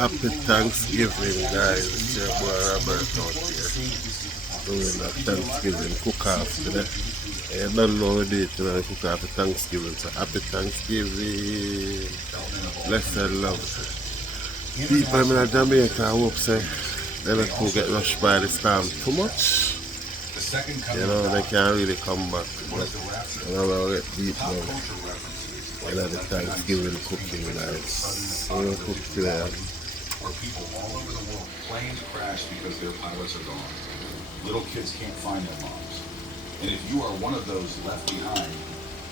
Happy Thanksgiving, guys. It's your boy Robert out here doing a Thanksgiving cook off today. I don't know what it is, cook off for Thanksgiving. So happy Thanksgiving. Blessed love. People in Jamaica, I hope say they don't go get rushed by the storm too much. You know, they can't really come back. But you know, we'll get deep now. You know, the Thanksgiving cooking, guys. So we'll cook today. Where people all over the world, planes crash because their pilots are gone. Little kids can't find their moms. And if you are one of those left behind,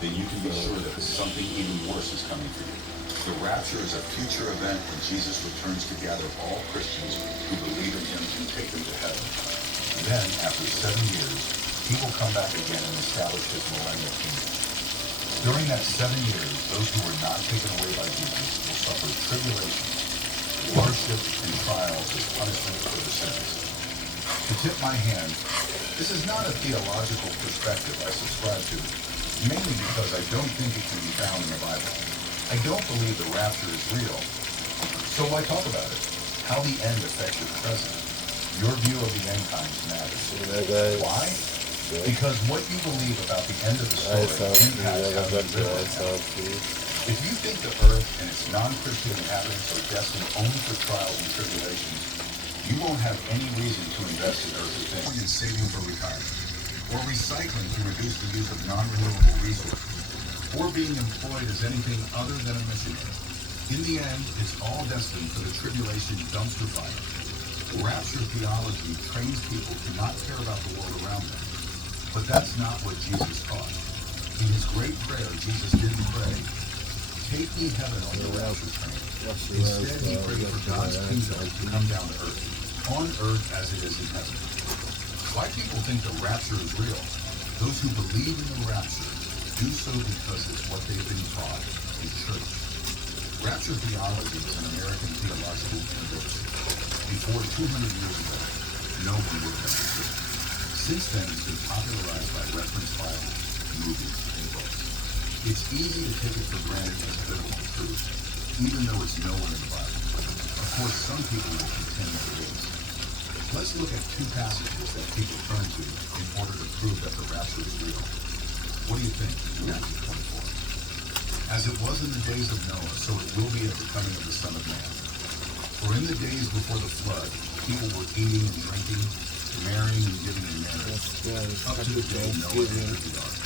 then you can be sure that something even worse is coming for you. The rapture is a future event when Jesus returns to gather all Christians who believe in him and take them to heaven. Then, after 7 years, he will come back again and establish his millennial kingdom. During that 7 years, those who were not taken away by Jesus will suffer tribulation, hardship, and trials as punishment for their sins. To tip my hand, this is not a theological perspective I subscribe to, mainly because I don't think it can be found in the Bible. I don't believe the rapture is real. So why talk about it? How the end affects your present. Your view of the end times matters. Why? Yeah. Because what you believe about the end of the story impacts how you live. If you think the earth and its non-Christian inhabitants are destined only for trials and tribulations, you won't have any reason to invest in earthly things. In saving for retirement, or recycling to reduce the use of non-renewable resources, or being employed as anything other than a missionary. In the end, it's all destined for the tribulation dumpster fire. Rapture theology trains people to not care about the world around them. But that's not what Jesus taught. In his great prayer, Jesus didn't pray, "Take me heaven on the rapture train." Instead, he prayed for God's kingdom to come down to earth, on earth as it is in heaven. Why people think the rapture is real? Those who believe in the rapture do so because it's what they've been taught in church. Rapture theology is an American theological innovation. Before 200 years ago, no one would have understood. Since then, it's been popularized by reference Bibles, movies, and books. It's easy to take it for granted as biblical truth, even though it's nowhere in the Bible. Of course, some people will contend that it is. Let's look at two passages that people turn to in order to prove that the rapture is real. What do you think? Matthew 24. As it was in the days of Noah, so it will be at the coming of the Son of Man. For in the days before the flood, people were eating and drinking, marrying and giving in marriage, up to the day Noah entered the ark.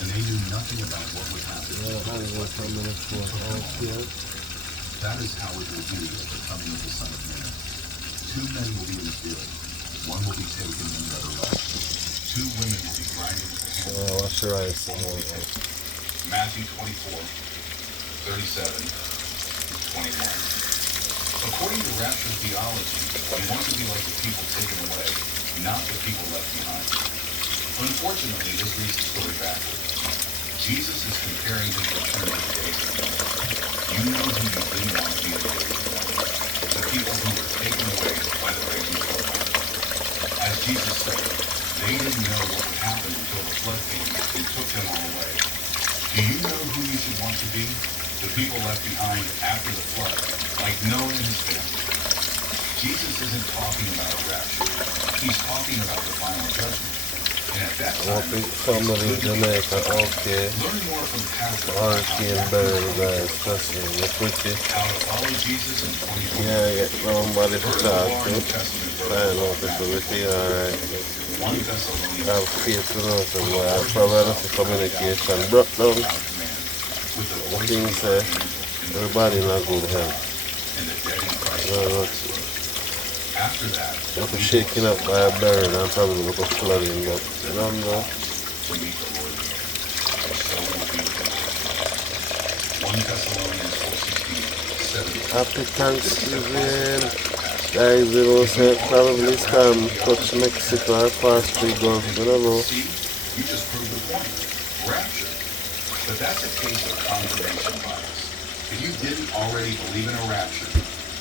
And they knew nothing about what would happen. That is how it will be at the coming of the Son of Man. 2 men will be in the field. One will be taken and the other left. 2 women will be grinding. Matthew 24, 37, 21. According to rapture theology, we want to be like the people taken away, not the people left behind. Unfortunately, this reads the story backwards. Jesus is comparing his return to the days of Noah. You know who you didn't want to be in the days of Noah. The people who were taken away by the raging flood. As Jesus said, they didn't know what would happen until the flood came and took them all away. Do you know who you should want to be? The people left behind after the flood, like Noah and his family. Jesus isn't talking about a rapture. He's talking about the final judgment. And at that time, somebody in Jamaica, okay. Learn more from Pastor Hurricane Barrel, guys. Trust me, you're pretty. How to follow Jesus in 2020. Yeah, I get nobody to talk to. Find out if it's everything alright. 1 Thessalonians. I have faith to know some boy. I probably have the communication brought down. The things say, everybody in a good health. After that, If it's shaking up by a burn, I'm probably going to flooding, but I don't know. to meet the Lord. So will be with us. 1 Thessalonians 4:16, 17. Happy Thanksgiving. Guys, you know, say probably storm touch Mexico or pass through Gulf, I don't know. See, you just proved the point. Rapture. But that's a case of confirmation bias. If you didn't already believe in a rapture,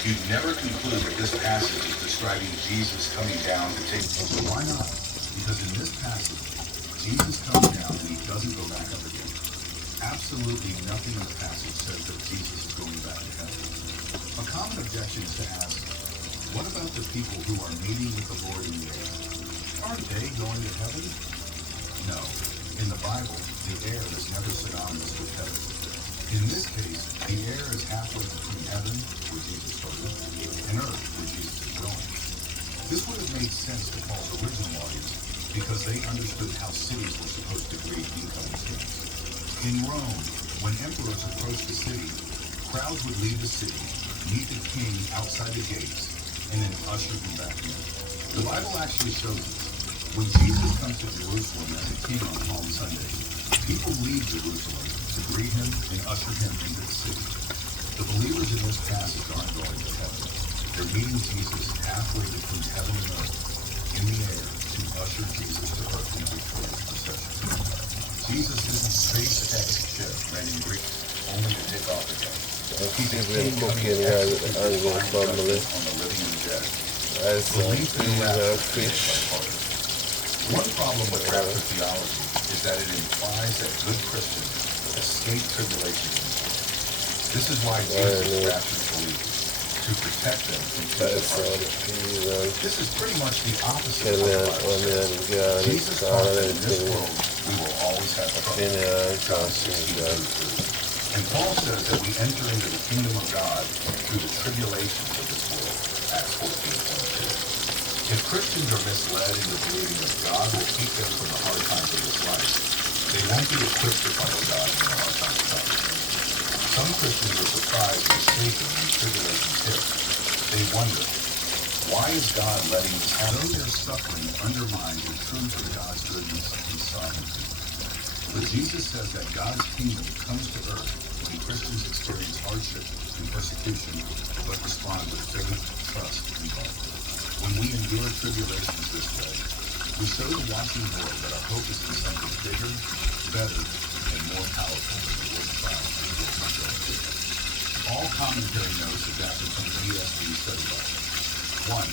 you'd never conclude that this passage is describing Jesus coming down to take. So why not? Because in this passage, Jesus comes down and he doesn't go back up again. Absolutely nothing in the passage says that Jesus is going back to heaven. A common objection is to ask, what about the people who are meeting with the Lord in the air? Aren't they going to heaven? No. In the Bible, the air is never synonymous with heaven. In this case, the air is halfway between heaven, where Jesus started, and earth, where Jesus is going. This would have made sense to Paul's original audience because they understood how cities were supposed to greet incoming kings. In Rome, when emperors approached the city, crowds would leave the city, meet the king outside the gates, and then usher him back in. The Bible actually shows this. When Jesus comes to Jerusalem as a king on Palm Sunday, people leave Jerusalem to greet him and usher him into the city. The believers in this passage aren't going to heaven. They're meeting Jesus halfway between heaven and earth, in the air, to usher Jesus to earth in a victorious procession. Jesus isn't SpaceX ship ready to reach, only to take off again. He's a king cooking guys at the Angle family. on the living jet. As peas and fish. One problem with rapture theology is that it implies that good Christians escape tribulation. This is why Jesus raptured believers, to protect them from future hardship. This is pretty much the opposite of what the Bible says. Jesus taught that in this world we will always have trouble. John 16:33. And Paul says that we enter into the kingdom of God through the tribulations of this world. Acts 14:22. If Christians are misled into believing that God will keep them from the hard times of this life, they won't be equipped to follow God when the hard times come. Some Christians are surprised and shaken when tribulations hit. They wonder, why is God letting this happen? Their suffering undermines the truth of God's goodness and sovereignty. But Jesus says that God's kingdom comes to earth when Christians experience hardship and persecution, but respond with faith, trust, and love. When we endure tribulations this way, we show the watching world that our hope is in something bigger, better, and more powerful than the worst trials we will be going through. All commentary notes adapted from the ESV study Bible. 1.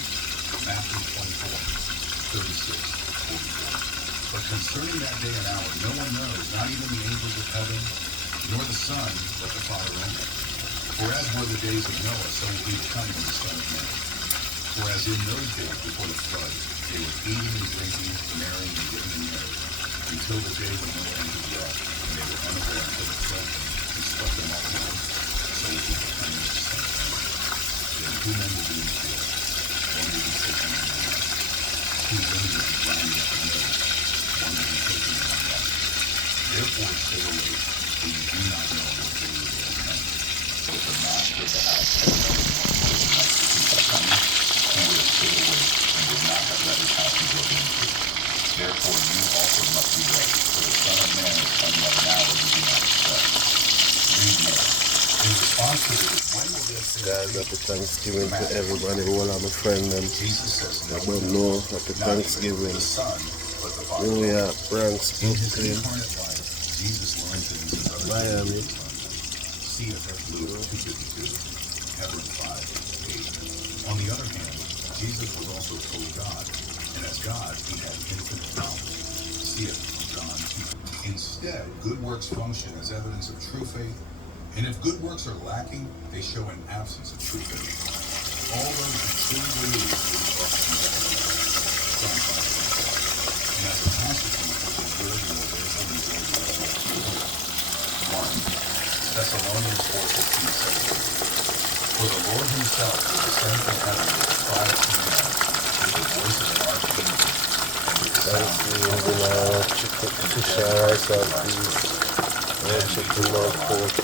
Matthew 24:36-44. But concerning that day and hour, no one knows, not even the angels of heaven, nor the Son, but the Father only. For as were the days of Noah, so will be the coming of the Son of Man. For as in those days before the flood, they were eating and drinking, marrying and getting married, until the day when Noah entered the ark, and they were unaware until the flood and swept them all away. So will be the coming of the Son of Man. Then 2 men will be in the field, one will be taken in the land, 2 women will be grinding up the mill, one will be taken in the land. Therefore stay awake, for you do not know what day the Lord is coming. So if the master of the house had known what the night the thief was coming, he would have stayed awake and would not have let his house be broken into. Therefore you also must be ready, for the Son of Man is coming at an hour you do not expect. Read more. In response to this, when will this Guys, happy Thanksgiving to everybody who all have a friend and Jesus says, I don't know, happy Thanksgiving. the Son, but the Father. New York, Bronx, In his Brooklyn, incarnate life, Jesus learned things that others Miami. didn't. See it at Luke 2:52, Hebrews 5:8. On the other hand, Jesus was also fully God, and as God, he had infinite knowledge. See it from John 2. Instead, good works function as evidence of true faith, and if good works are lacking, they show an absence of true faith. All those who truly believe will be brought to John 5:24. And as a consequence, will be good and will therefore be good in the resurrection of the Lord. 1. Thessalonians 4:15 says, for the Lord himself will descend from heaven with a cry of command, with the voice of an archangel, and with the sound of a trumpet. chicken, fish, rice, and peas, chicken, pork, fish.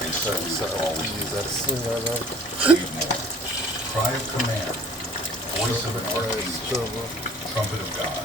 And so we will all Peas, and cinnamon. read more. Cry of command, voice of an archangel, trumpet of God.